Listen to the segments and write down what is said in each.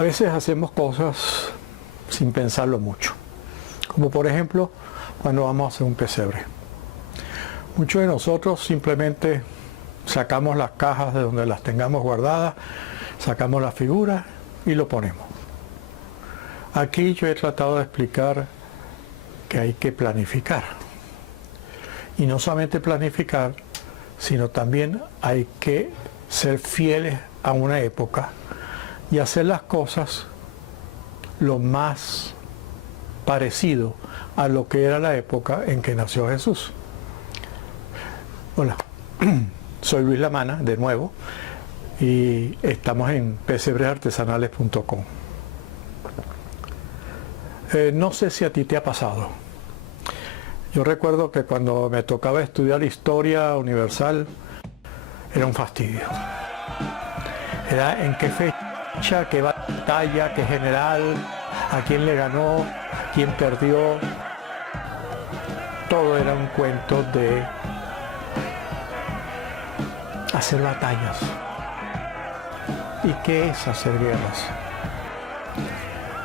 A veces hacemos cosas sin pensarlo mucho, como por ejemplo cuando vamos a hacer un pesebre. Muchos de nosotros simplemente sacamos las cajas de donde las tengamos guardadas, sacamos las figuras y lo ponemos. Aquí yo he tratado de explicar que hay que planificar. Y no solamente planificar, sino también hay que ser fieles a una época y hacer las cosas lo más parecido a lo que era la época en que nació Jesús. Hola, soy Luis Lamana, de nuevo, y estamos en pesebresartesanales.com. No sé si a ti te ha pasado. Yo recuerdo que cuando me tocaba estudiar historia universal, era un fastidio. Era en qué fecha, qué batalla, qué general, a quién le ganó, quién perdió. Todo era un cuento de hacer batallas. ¿Y qué es hacer guerras?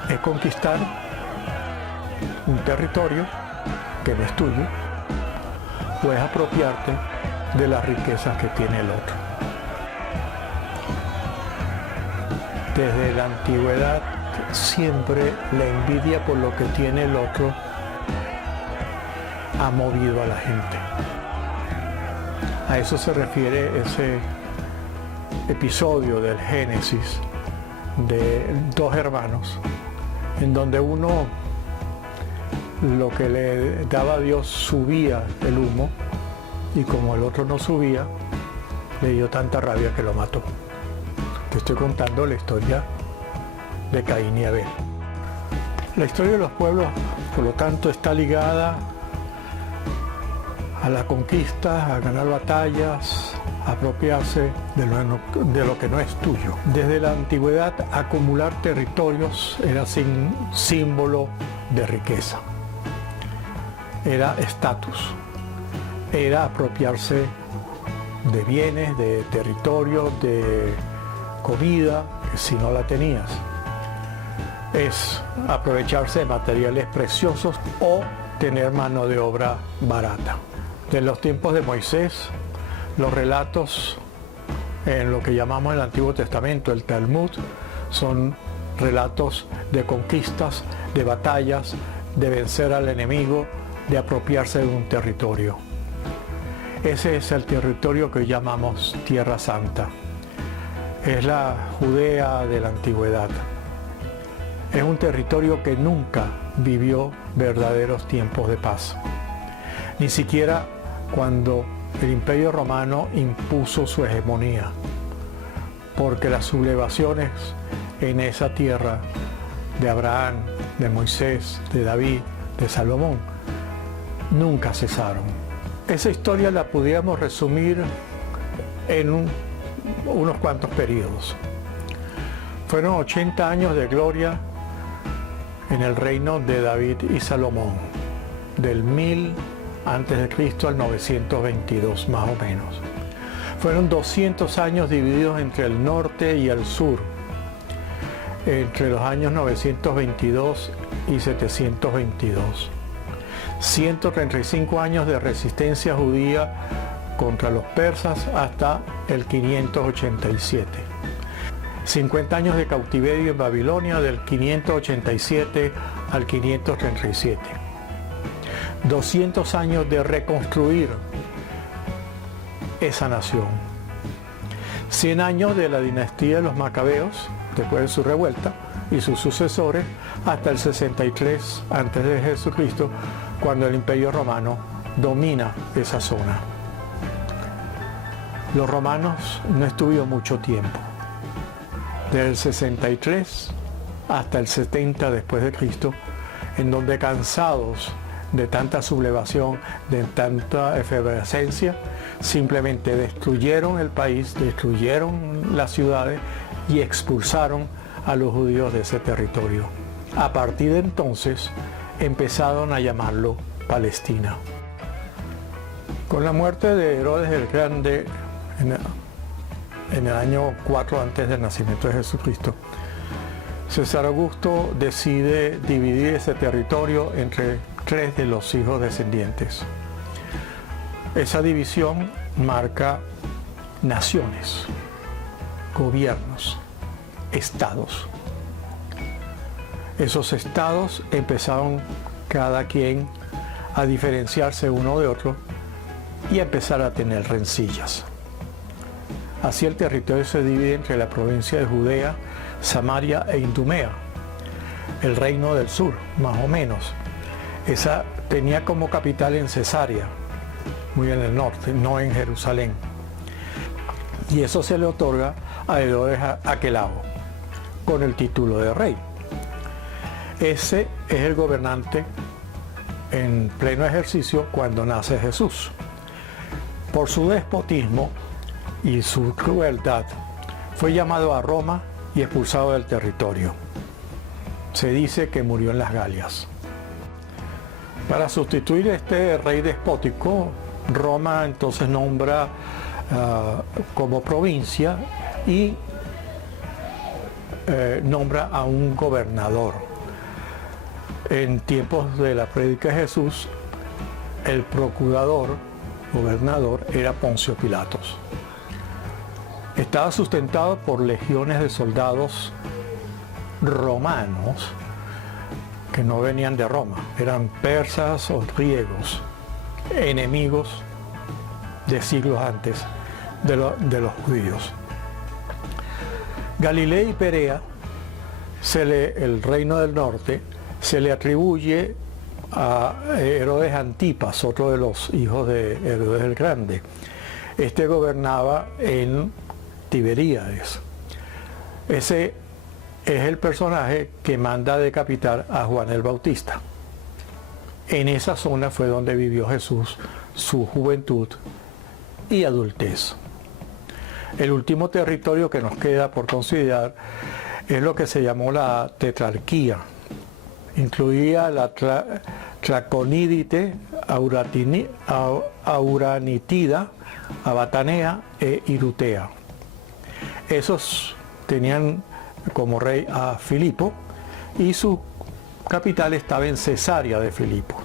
Es conquistar un territorio que no es tuyo, o es apropiarte de las riquezas que tiene el otro. Desde la antigüedad siempre la envidia por lo que tiene el otro ha movido a la gente. A eso se refiere ese episodio del Génesis de dos hermanos, en donde uno, lo que le daba a Dios, subía el humo, y como el otro no subía, le dio tanta rabia que lo mató. Te estoy contando la historia de Caín y Abel. La historia de los pueblos, por lo tanto, está ligada a la conquista, a ganar batallas, a apropiarse de lo que no es tuyo. Desde la antigüedad, acumular territorios era símbolo de riqueza. Era estatus, era apropiarse de bienes, de territorio, de comida, que si no la tenías. Es aprovecharse de materiales preciosos o tener mano de obra barata. De los tiempos de Moisés, los relatos en lo que llamamos el Antiguo Testamento, el Talmud, son relatos de conquistas, de batallas, de vencer al enemigo, de apropiarse de un territorio. Ese es el territorio que llamamos Tierra Santa. Es la Judea de la antigüedad. Es un territorio que nunca vivió verdaderos tiempos de paz. Ni siquiera cuando el Imperio Romano impuso su hegemonía, porque las sublevaciones en esa tierra de Abraham, de Moisés, de David, de Salomón, nunca cesaron. Esa historia la podríamos resumir en unos cuantos periodos. Fueron 80 años de gloria en el reino de David y Salomón, del 1000 antes de Cristo al 922 más o menos. Fueron 200 años divididos entre el norte y el sur, entre los años 922 y 722. 135 años de resistencia judía contra los persas hasta el 587. 50 años de cautiverio en Babilonia del 587 al 537. 200 años de reconstruir esa nación. 100 años de la dinastía de los Macabeos, después de su revuelta, y sus sucesores, hasta el 63 antes de Jesucristo, cuando el Imperio Romano domina esa zona. Los romanos no estuvieron mucho tiempo. Desde el 63 hasta el 70 después de Cristo, en donde, cansados de tanta sublevación, de tanta efervescencia, simplemente destruyeron el país, destruyeron las ciudades y expulsaron a los judíos de ese territorio. A partir de entonces empezaron a llamarlo Palestina. Con la muerte de Herodes el Grande en el año 4 antes del nacimiento de Jesucristo, César Augusto decide dividir ese territorio entre 3 de los hijos descendientes. Esa división marca naciones, gobiernos, estados. Esos estados empezaron cada quien a diferenciarse uno de otro y a empezar a tener rencillas. Así el territorio se divide entre la provincia de Judea, Samaria e Idumea, el reino del sur, más o menos. Esa tenía como capital en Cesarea, muy en el norte, no en Jerusalén. Y eso se le otorga a Herodes Aquelao, con el título de rey. Ese es el gobernante en pleno ejercicio cuando nace Jesús. Por su despotismo y su crueldad, fue llamado a Roma y expulsado del territorio. Se dice que murió en las Galias. Para sustituir a este rey despótico, Roma entonces nombra como provincia y nombra a un gobernador. En tiempos de la prédica de Jesús, el gobernador era Poncio Pilatos. Estaba sustentado por legiones de soldados romanos que no venían de Roma, eran persas o griegos, enemigos de siglos antes de los judíos. Galilea y Perea, el reino del norte, se le atribuye a Herodes Antipas, otro de los hijos de Herodes el Grande. Este gobernaba en Tiberíades. Ese es el personaje que manda decapitar a Juan el Bautista. En esa zona fue donde vivió Jesús su juventud y adultez. El último territorio que nos queda por considerar es lo que se llamó la tetrarquía. Incluía la Traconidite, Auranitida, Abatanea e Irutea. Esos tenían como rey a Filipo y su capital estaba en Cesarea de Filipo.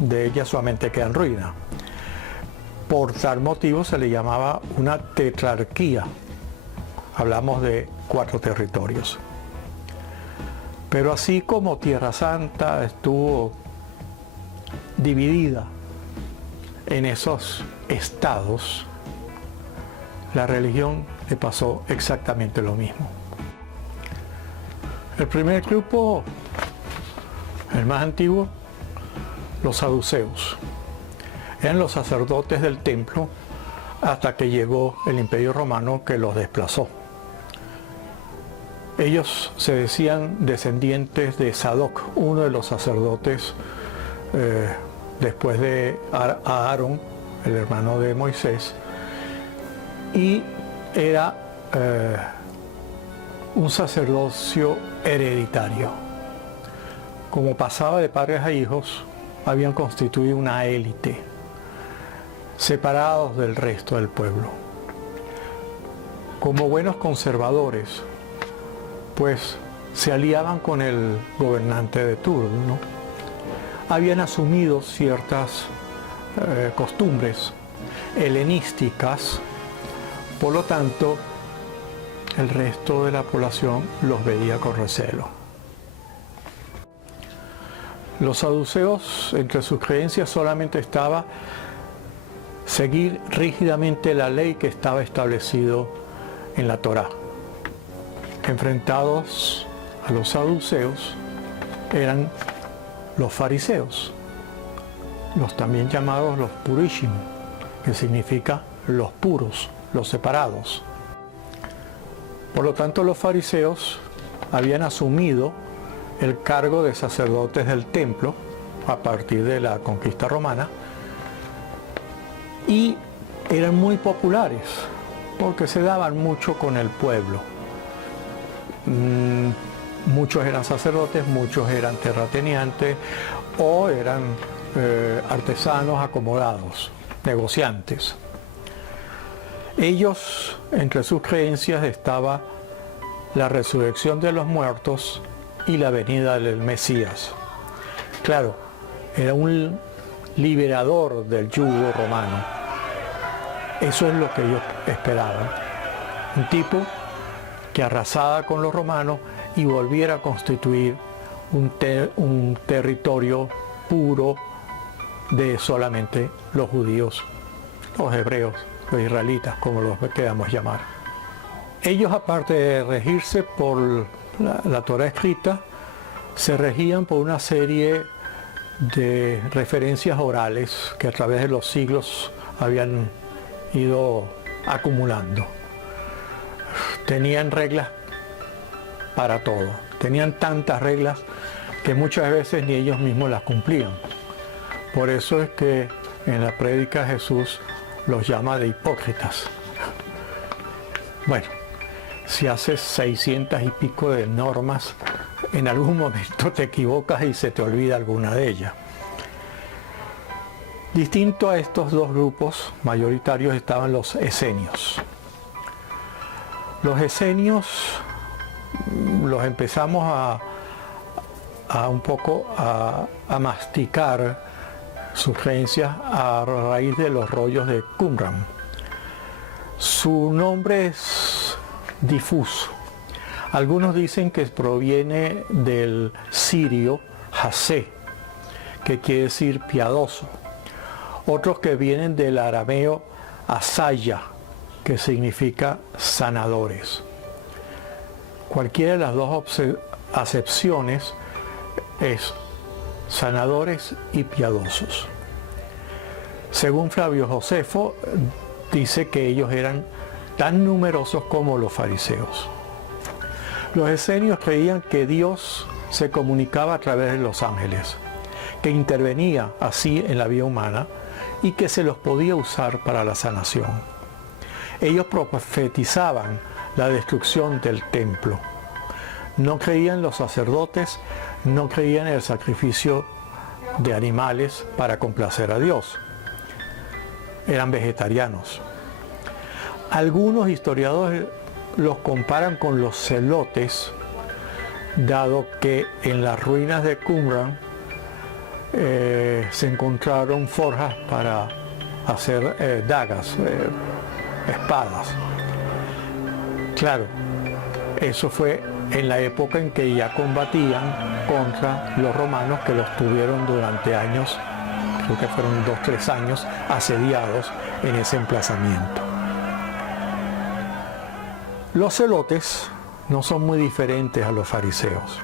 De ella solamente queda en ruina. Por tal motivo se le llamaba una tetrarquía. Hablamos de 4 territorios. Pero así como Tierra Santa estuvo dividida en esos estados, la religión le pasó exactamente lo mismo. El primer grupo, el más antiguo, los saduceos. Eran los sacerdotes del templo hasta que llegó el Imperio Romano que los desplazó. Ellos se decían descendientes de Sadoc, uno de los sacerdotes después de Aarón, el hermano de Moisés, y era un sacerdocio hereditario. Como pasaba de padres a hijos, habían constituido una élite, separados del resto del pueblo. Como buenos conservadores, pues se aliaban con el gobernante de turno, habían asumido ciertas costumbres helenísticas, por lo tanto, el resto de la población los veía con recelo. Los saduceos, entre sus creencias solamente estaba seguir rígidamente la ley que estaba establecido en la Torá. Enfrentados a los saduceos eran los fariseos, los también llamados los purishim, que significa los puros, los separados. Por lo tanto, los fariseos habían asumido el cargo de sacerdotes del templo a partir de la conquista romana y eran muy populares porque se daban mucho con el pueblo. Muchos eran sacerdotes, muchos eran terratenientes o eran artesanos acomodados, negociantes. Ellos, entre sus creencias estaba la resurrección de los muertos y la venida del Mesías. Claro, era un liberador del yugo romano. Eso es lo que ellos esperaban. Un tipo que arrasara con los romanos y volviera a constituir un territorio puro de solamente los judíos, los hebreos, los israelitas, como los queramos llamar. Ellos, aparte de regirse por la Torá escrita, se regían por una serie de referencias orales que a través de los siglos habían ido acumulando. Tenían reglas para todo. Tenían tantas reglas que muchas veces ni ellos mismos las cumplían. Por eso es que en la prédica Jesús los llama de hipócritas. Bueno, si haces 600 y pico de normas, en algún momento te equivocas y se te olvida alguna de ellas. Distinto a estos dos grupos mayoritarios estaban los esenios. Los esenios los empezamos a un poco a masticar sus creencias a raíz de los rollos de Qumran. Su nombre es difuso. Algunos dicen que proviene del sirio hasé, que quiere decir piadoso. Otros que vienen del arameo asaya, que significa sanadores. Cualquiera de las dos acepciones es sanadores y piadosos. Según Flavio Josefo, dice que ellos eran tan numerosos como los fariseos. Los esenios creían que Dios se comunicaba a través de los ángeles, que intervenía así en la vida humana y que se los podía usar para la sanación. Ellos profetizaban la destrucción del templo. No creían en los sacerdotes, no creían en el sacrificio de animales para complacer a Dios. Eran vegetarianos. Algunos historiadores los comparan con los celotes, dado que en las ruinas de Qumran se encontraron forjas para hacer dagas, espadas. Claro, eso fue en la época en que ya combatían contra los romanos, que los tuvieron durante años, creo que fueron 2-3 años, asediados en ese emplazamiento. Los celotes no son muy diferentes a los fariseos,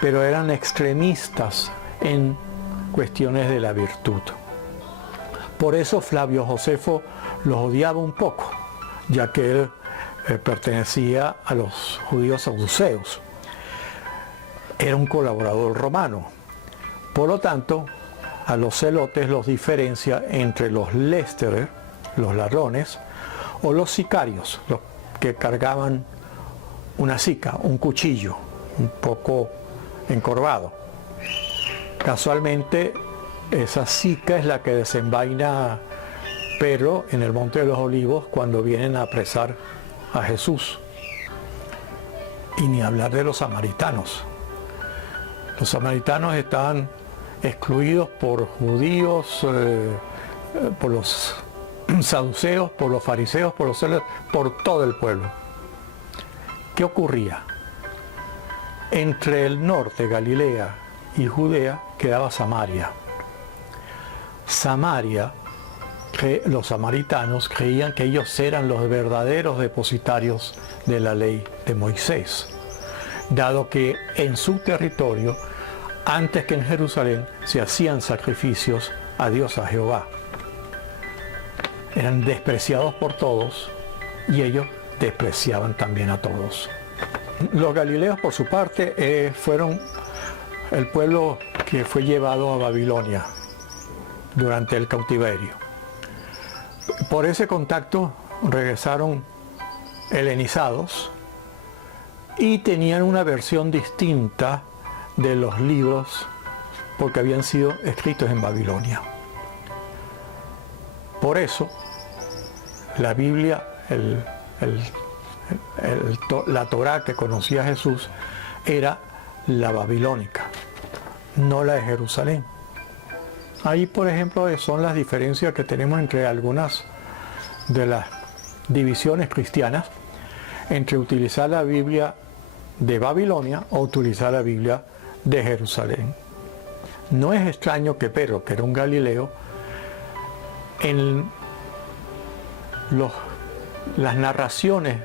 pero eran extremistas en cuestiones de la virtud. Por eso Flavio Josefo los odiaba un poco, ya que él pertenecía a los judíos saduceos. Era un colaborador romano. Por lo tanto, a los celotes los diferencia entre los lésteres, los ladrones, o los sicarios, los que cargaban una sica, un cuchillo, un poco encorvado. Casualmente, esa sica es la que desenvaina Pedro en el Monte de los Olivos cuando vienen a apresar a Jesús. Y ni hablar de los samaritanos. Los samaritanos estaban excluidos por judíos, por los saduceos, por los fariseos, por los celotes, por todo el pueblo. ¿Qué ocurría? Entre el norte, Galilea, y Judea quedaba Samaria. Samaria, los samaritanos creían que ellos eran los verdaderos depositarios de la ley de Moisés, dado que en su territorio, antes que en Jerusalén, se hacían sacrificios a Dios, a Jehová. Eran despreciados por todos y ellos despreciaban también a todos. Los galileos, por su parte, fueron el pueblo que fue llevado a Babilonia durante el cautiverio. Por ese contacto regresaron helenizados y tenían una versión distinta de los libros porque habían sido escritos en Babilonia. Por eso la Biblia, la Torá que conocía Jesús era la babilónica, no la de Jerusalén. Ahí, por ejemplo, son las diferencias que tenemos entre algunas de las divisiones cristianas, entre utilizar la Biblia de Babilonia o utilizar la Biblia de Jerusalén. No es extraño que Pedro, que era un Galileo, en las narraciones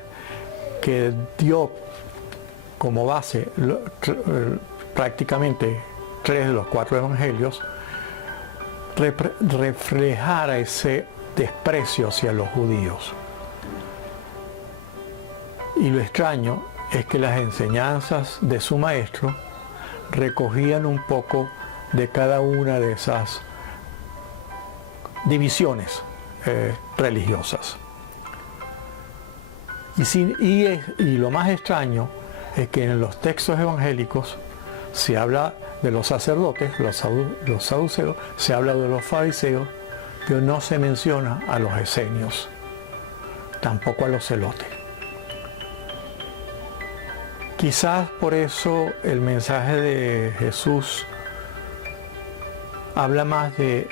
que dio como base prácticamente 3 de los 4 evangelios, reflejara ese desprecio hacia los judíos. Y lo extraño es que las enseñanzas de su maestro recogían un poco de cada una de esas divisiones religiosas. Y lo más extraño es que en los textos evangélicos se habla de los sacerdotes, los saduceos, se habla de los fariseos, pero no se menciona a los esenios, tampoco a los celotes. Quizás por eso el mensaje de Jesús habla más de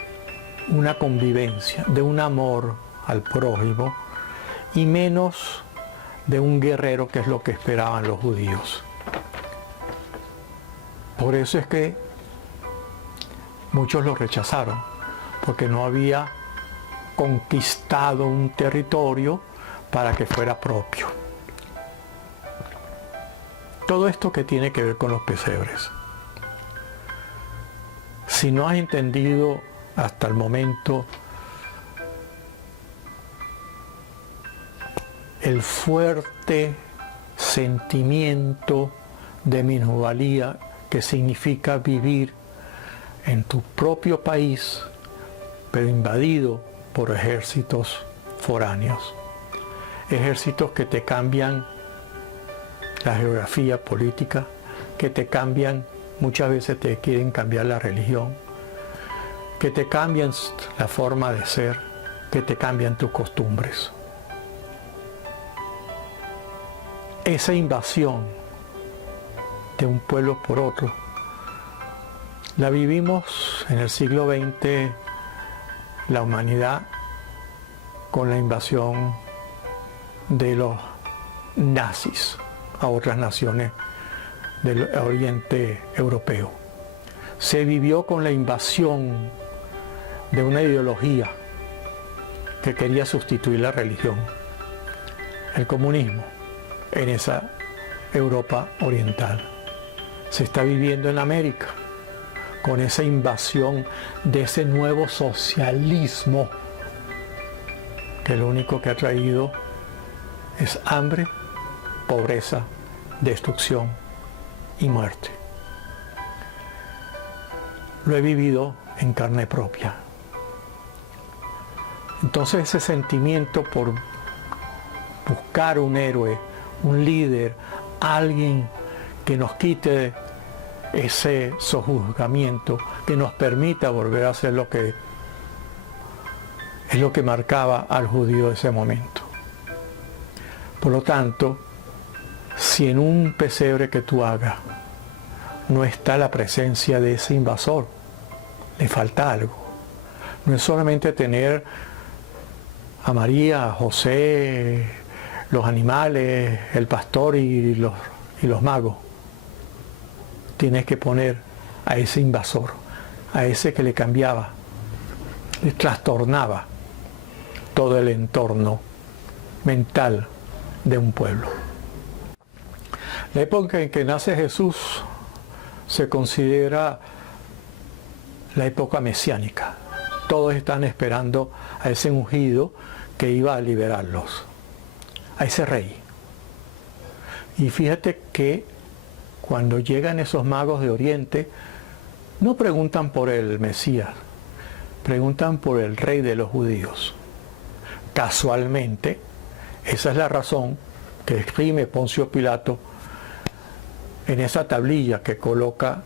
una convivencia, de un amor al prójimo y menos de un guerrero, que es lo que esperaban los judíos. Por eso es que muchos lo rechazaron, porque no había conquistado un territorio para que fuera propio. Todo esto que tiene que ver con los pesebres. Si no has entendido hasta el momento el fuerte sentimiento de minusvalía que significa vivir en tu propio país, pero invadido por ejércitos foráneos, ejércitos que te cambian la geografía política, que te cambian, muchas veces te quieren cambiar la religión, que te cambian la forma de ser, que te cambian tus costumbres. Esa invasión de un pueblo por otro la vivimos en el siglo XX, la humanidad, con la invasión de los nazis a otras naciones del oriente europeo. Se vivió con la invasión de una ideología que quería sustituir la religión, el comunismo, en esa Europa oriental. Se está viviendo en América con esa invasión de ese nuevo socialismo que lo único que ha traído es hambre, pobreza, destrucción y muerte. Lo he vivido en carne propia. Entonces ese sentimiento por buscar un héroe, un líder, alguien que nos quite ese sojuzgamiento, que nos permita volver a hacer lo que es lo que marcaba al judío de ese momento. Por lo tanto, si en un pesebre que tú hagas no está la presencia de ese invasor, le falta algo. No es solamente tener a María, a José, los animales, el pastor y los magos. Tienes que poner a ese invasor, a ese que le cambiaba, le trastornaba todo el entorno mental de un pueblo. La época en que nace Jesús se considera la época mesiánica. Todos están esperando a ese ungido que iba a liberarlos, a ese rey. Y fíjate que cuando llegan esos magos de Oriente, no preguntan por el Mesías, preguntan por el rey de los judíos. Casualmente, esa es la razón que escribe Poncio Pilato en esa tablilla que coloca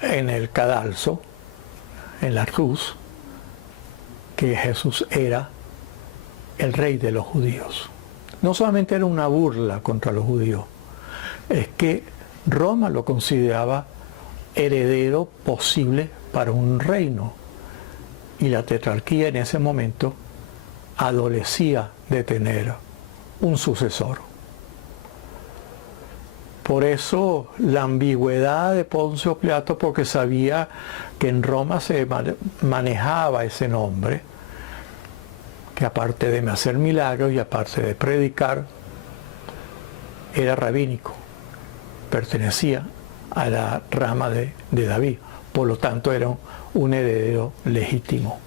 en el cadalso, en la cruz, que Jesús era el rey de los judíos. no solamente era una burla contra los judíos, es que Roma lo consideraba heredero posible para un reino. Y la tetrarquía en ese momento adolecía de tener un sucesor. Por eso la ambigüedad de Poncio Pilato, porque sabía que en Roma se manejaba ese nombre, que aparte de hacer milagros y aparte de predicar, era rabínico, pertenecía a la rama de David, por lo tanto era un heredero legítimo.